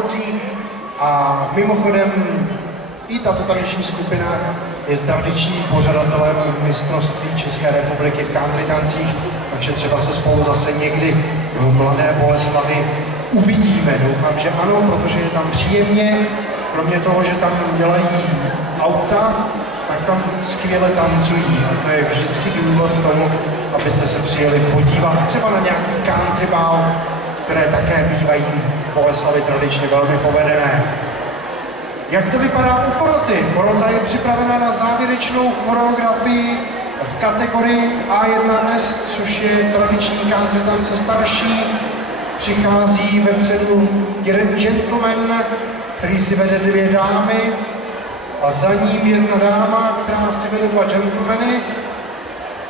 Vánocích. A mimochodem i tato taneční skupina je tradičním pořadatelem mistrovství České republiky v country tancích, takže třeba se spolu zase někdy v Mladé Boleslavi uvidíme. Doufám, že ano, protože je tam příjemně. Kromě toho, že tam dělají auta, tak tam skvěle tancují. A to je vždycky důvod k tomu, abyste se přijeli podívat třeba na nějaký country ball, které také bývají v Boleslavi tradičně velmi povedené. Jak to vypadá u poroty? Porota je připravena na závěrečnou choreografii v kategorii A1S, což je tradiční country tance starší. Přichází vepředu jeden gentleman, který si vede dvě dámy, a za ním jedna dáma, která si vede dva gentlemany.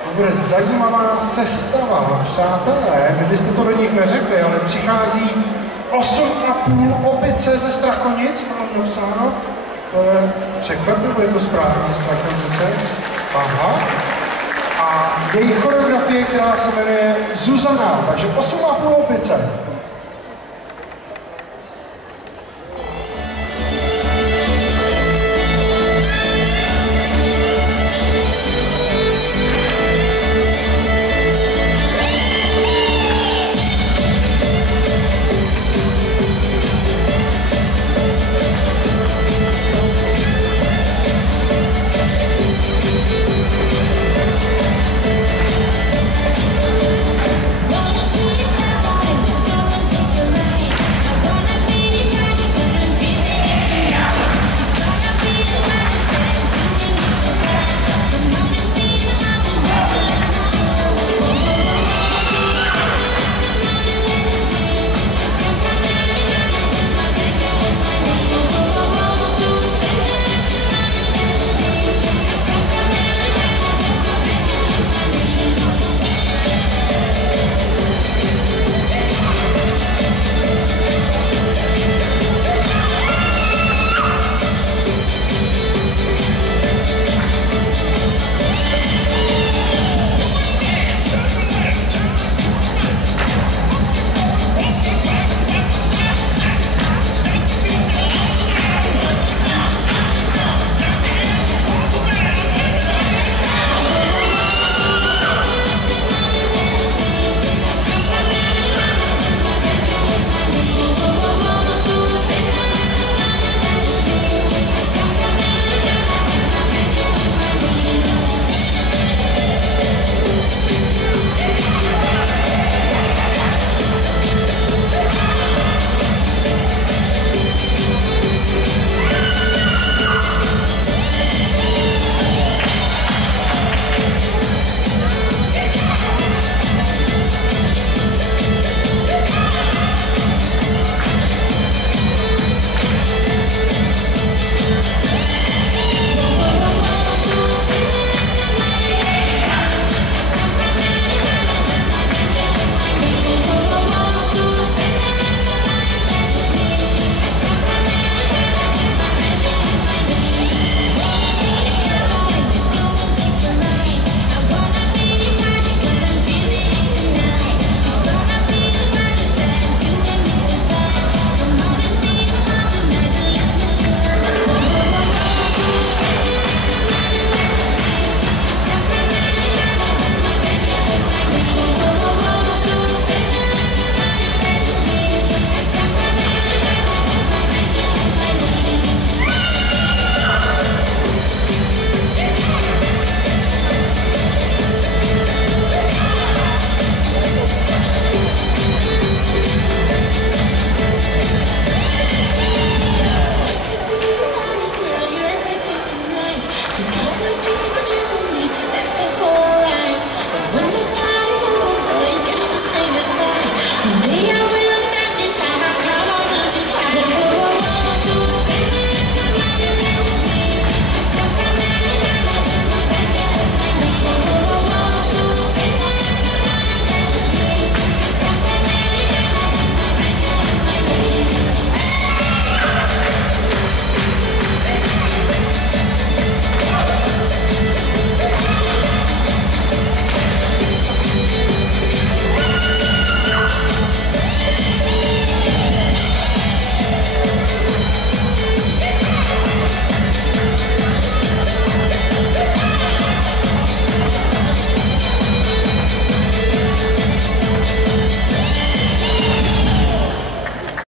To bude zajímavá sestava, přátelé. Vy byste to do nich neřekli, ale přichází 8,5 opice ze Strachonic, mám napsáno. To je překlad, nebo je to správně Strachonice? Aha. A její choreografie, která se jmenuje Zuzana, takže 8,5 opice.